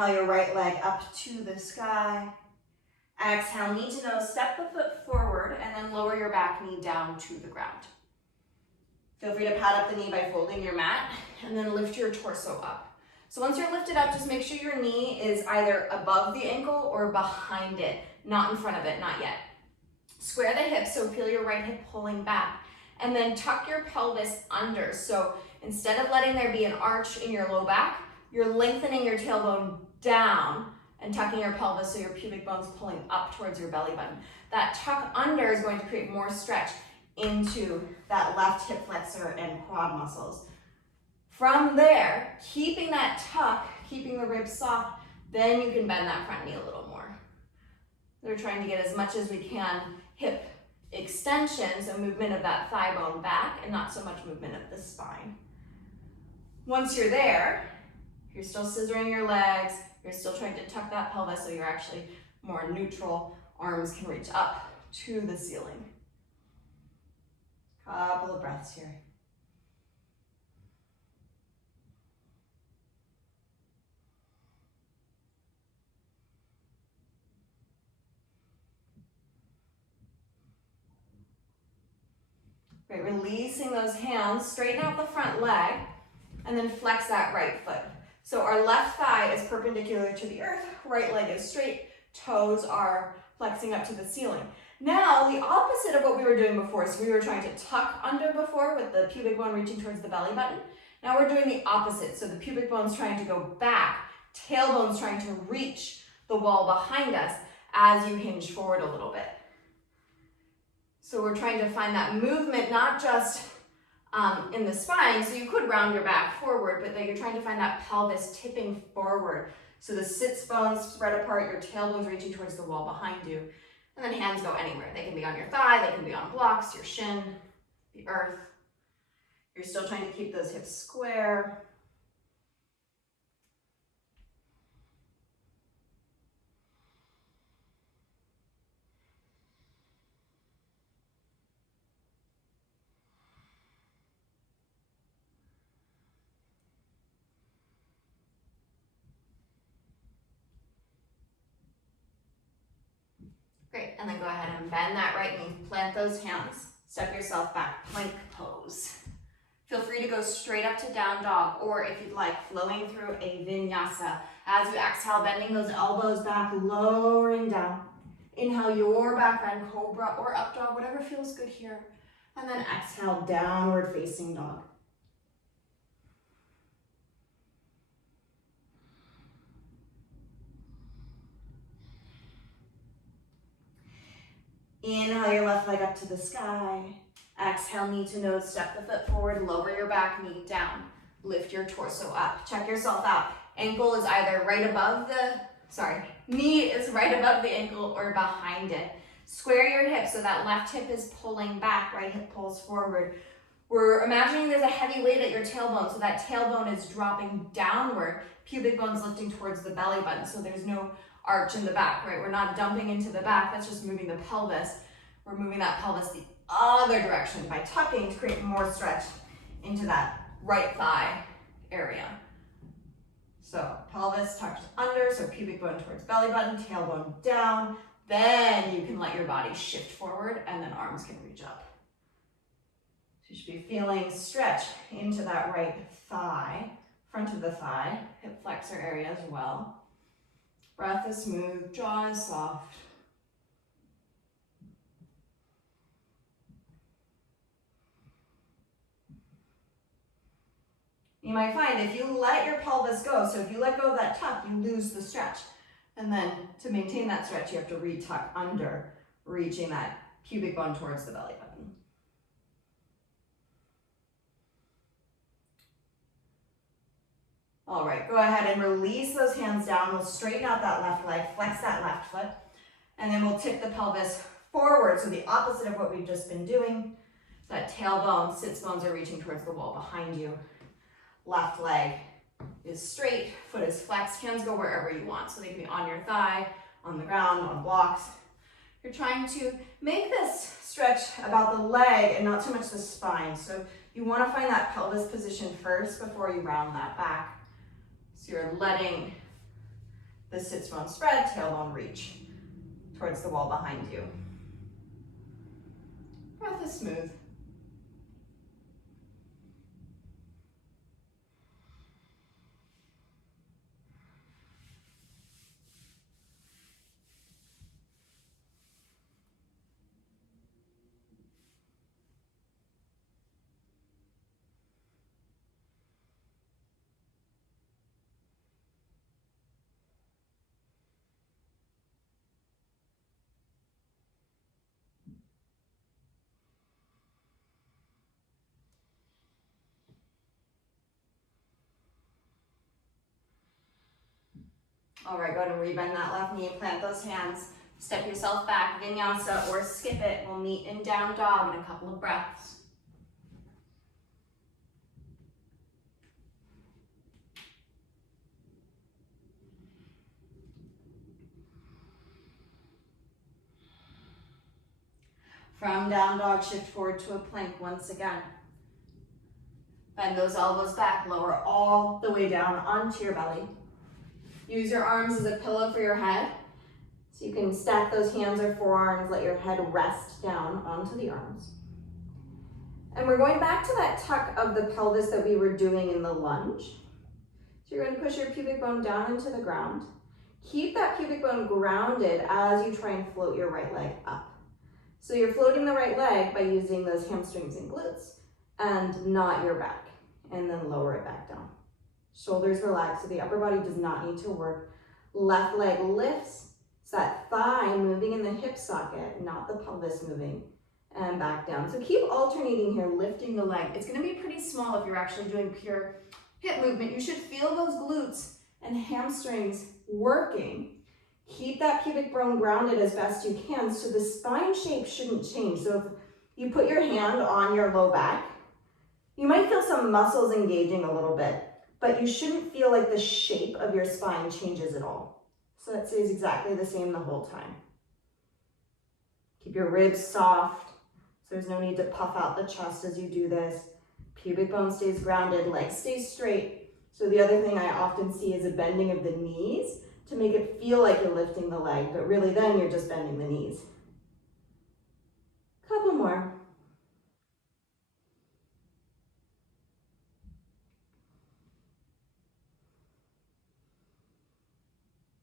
Inhale your right leg up to the sky. Exhale, knee to nose, step the foot forward, and then lower your back knee down to the ground. Feel free to pad up the knee by folding your mat, and then lift your torso up. So once you're lifted up, just make sure your knee is either above the ankle or behind it, not in front of it, not yet. Square the hips, so feel your right hip pulling back, and then tuck your pelvis under. So instead of letting there be an arch in your low back, you're lengthening your tailbone down and tucking your pelvis so your pubic bone's pulling up towards your belly button. That tuck under is going to create more stretch into that left hip flexor and quad muscles. From there, keeping that tuck, keeping the ribs soft, then you can bend that front knee a little more. We're trying to get as much as we can hip extension, so movement of that thigh bone back and not so much movement of the spine. Once you're there, you're still scissoring your legs, you're still trying to tuck that pelvis so you're actually more neutral. Arms can reach up to the ceiling. Couple of breaths here. Great, releasing those hands, straighten out the front leg, and then flex that right foot. So our left thigh is perpendicular to the earth, right leg is straight, toes are flexing up to the ceiling. Now, the opposite of what we were doing before, so we were trying to tuck under before with the pubic bone reaching towards the belly button. Now we're doing the opposite, so the pubic bone's trying to go back, tailbone's trying to reach the wall behind us as you hinge forward a little bit. So we're trying to find that movement, not just in the spine, so you could round your back forward, but that you're trying to find that pelvis tipping forward. So the sits bones spread apart, your tailbone's reaching towards the wall behind you, and then hands go anywhere. They can be on your thigh, they can be on blocks, your shin, the earth. You're still trying to keep those hips square. Great, and then go ahead and bend that right knee, plant those hands, step yourself back, plank pose. Feel free to go straight up to down dog, or if you'd like, flowing through a vinyasa. As you exhale, bending those elbows back, lowering down. Inhale your back bend, cobra or up dog, whatever feels good here. And then exhale, downward facing dog. Inhale your left leg up to the sky. Exhale, knee to nose, step the foot forward, lower your back knee down. Lift your torso up. Check yourself out. Ankle is either right above knee is right above the ankle or behind it. Square your hips so that left hip is pulling back, right hip pulls forward. We're imagining there's a heavy weight at your tailbone, so that tailbone is dropping downward. Pubic bone's lifting towards the belly button, so there's no arch in the back, right? We're not dumping into the back, that's just moving the pelvis. We're moving that pelvis the other direction by tucking to create more stretch into that right thigh area. So pelvis tucked under, so pubic bone towards belly button, tailbone down. Then you can let your body shift forward and then arms can reach up. So you should be feeling stretch into that right thigh, front of the thigh, hip flexor area as well. Breath is smooth, jaw is soft. You might find if you let your pelvis go, so if you let go of that tuck, you lose the stretch. And then to maintain that stretch, you have to re-tuck under, reaching that pubic bone towards the belly button. All right, go ahead and release those hands down. We'll straighten out that left leg, flex that left foot, and then we'll tip the pelvis forward, so the opposite of what we've just been doing. So that tailbone, sits bones are reaching towards the wall behind you. Left leg is straight, foot is flexed, hands go wherever you want. So they can be on your thigh, on the ground, on blocks. You're trying to make this stretch about the leg and not so much the spine. So you want to find that pelvis position first before you round that back. So you're letting The sits bone spread, tailbone reach towards the wall behind you. Breath is smooth. All right, go ahead and rebend that left knee, plant those hands, step yourself back, vinyasa or skip it. We'll meet in down dog in a couple of breaths. From down dog, shift forward to a plank once again. Bend those elbows back, lower all the way down onto your belly. Use your arms as a pillow for your head. So you can stack those hands or forearms, let your head rest down onto the arms. And we're going back to that tuck of the pelvis that we were doing in the lunge. So you're going to push your pubic bone down into the ground. Keep that pubic bone grounded as you try and float your right leg up. So you're floating the right leg by using those hamstrings and glutes and not your back. And then lower it back down. Shoulders relax, so the upper body does not need to work. Left leg lifts. It's that thigh moving in the hip socket, not the pelvis moving. And back down. So keep alternating here, lifting the leg. It's going to be pretty small if you're actually doing pure hip movement. You should feel those glutes and hamstrings working. Keep that pubic bone grounded as best you can so the spine shape shouldn't change. So if you put your hand on your low back, you might feel some muscles engaging a little bit, but you shouldn't feel like the shape of your spine changes at all. So that stays exactly the same the whole time. Keep your ribs soft, so there's no need to puff out the chest as you do this. Pubic bone stays grounded, legs stay straight. So the other thing I often see is a bending of the knees to make it feel like you're lifting the leg, but really then you're just bending the knees. Couple more.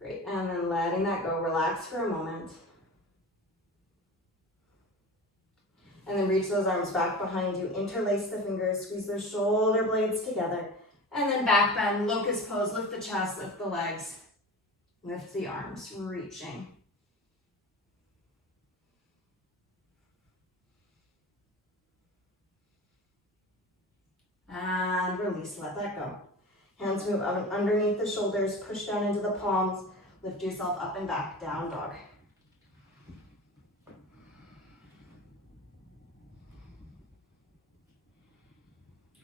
Great, and then letting that go, relax for a moment. And then reach those arms back behind you, interlace the fingers, squeeze those shoulder blades together, and then back bend, locust pose, lift the chest, lift the legs, lift the arms, reaching. And release, let that go. Hands move up underneath the shoulders, push down into the palms, lift yourself up and back, down dog.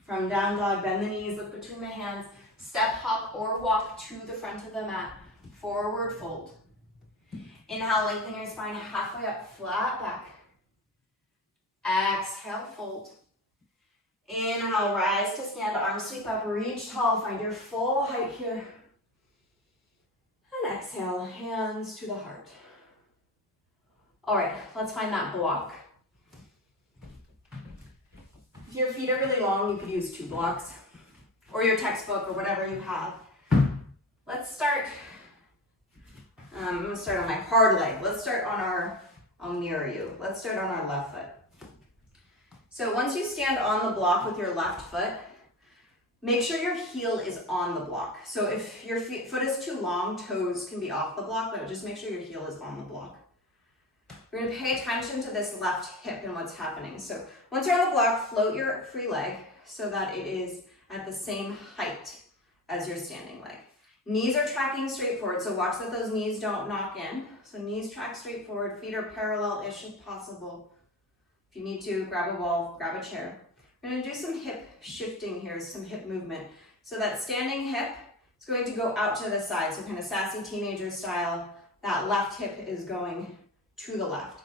From down dog, bend the knees, look between the hands, step, hop, or walk to the front of the mat, forward fold. Inhale, lengthen your spine halfway up, flat back. Exhale, fold. Inhale, rise to stand, arms sweep up, reach tall, find your full height here. And exhale, hands to the heart. All right, let's find that block. If your feet are really long, you could use 2 blocks or your textbook or whatever you have. Let's start, I'm gonna start on my hard leg. Let's start on I'll mirror you. Let's start on our left foot. So once you stand on the block with your left foot, make sure your heel is on the block. So if your foot is too long, toes can be off the block, but just make sure your heel is on the block. We're gonna pay attention to this left hip and what's happening. So once you're on the block, float your free leg so that it is at the same height as your standing leg. Knees are tracking straight forward, so watch that those knees don't knock in. So knees track straight forward, feet are parallel-ish if possible. If you need to, grab a wall, grab a chair. We're gonna do some hip shifting here, some hip movement. So that standing hip is going to go out to the side, so kind of sassy teenager style. That left hip is going to the left.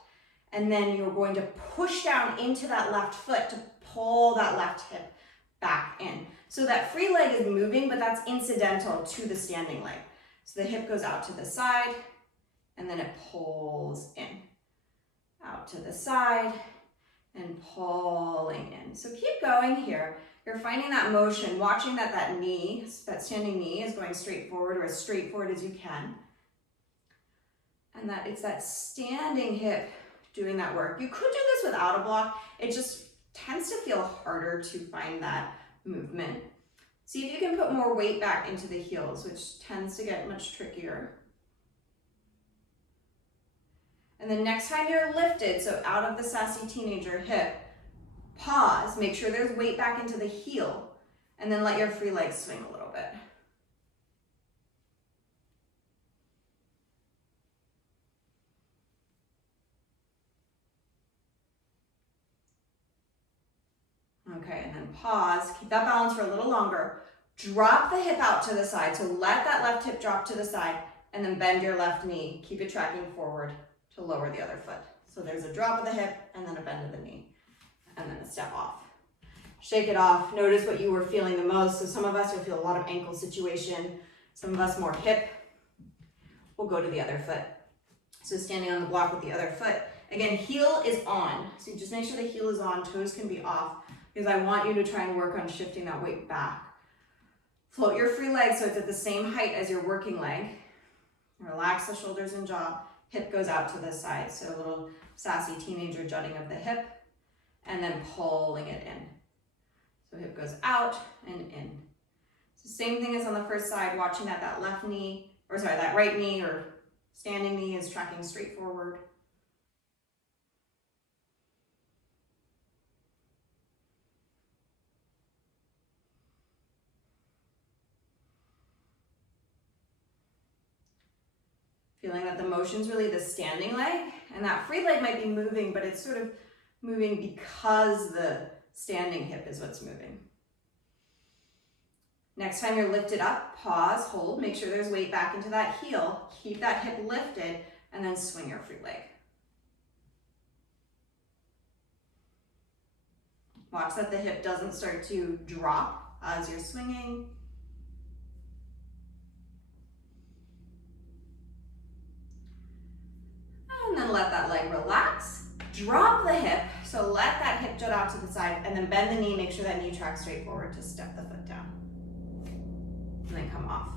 And then you're going to push down into that left foot to pull that left hip back in. So that free leg is moving, but that's incidental to the standing leg. So the hip goes out to the side, and then it pulls in. Out to the side, and pulling in. So keep going here. You're finding that motion, watching that knee, that standing knee is going straight forward or as straightforward as you can. And that it's that standing hip doing that work. You could do this without a block. It just tends to feel harder to find that movement. See if you can put more weight back into the heels, which tends to get much trickier. And then next time you're lifted, so out of the sassy teenager hip, pause, make sure there's weight back into the heel, and then let your free leg swing a little bit. Okay, and then pause, keep that balance for a little longer. Drop the hip out to the side, so let that left hip drop to the side, and then bend your left knee. Keep it tracking forward to lower the other foot. So there's a drop of the hip, and then a bend of the knee, and then a step off. Shake it off. Notice what you were feeling the most. So some of us will feel a lot of ankle situation, some of us more hip. We'll go to the other foot. So standing on the block with the other foot. Again, heel is on. So just make sure the heel is on, toes can be off, because I want you to try and work on shifting that weight back. Float your free leg so it's at the same height as your working leg. Relax the shoulders and jaw. Hip goes out to the side. So a little sassy teenager jutting of the hip, and then pulling it in. So hip goes out and in. So same thing as on the first side, watching that left knee, or sorry, that right knee or standing knee is tracking straight forward. Feeling that the motion's really the standing leg, and that free leg might be moving, but it's sort of moving because the standing hip is what's moving. Next time you're lifted up, pause, hold, make sure there's weight back into that heel, keep that hip lifted, and then swing your free leg. Watch that the hip doesn't start to drop as you're swinging. And then let that leg relax. Drop the hip, so let that hip jut out to the side, and then bend the knee, make sure that knee tracks straight forward to step the foot down. And then come off.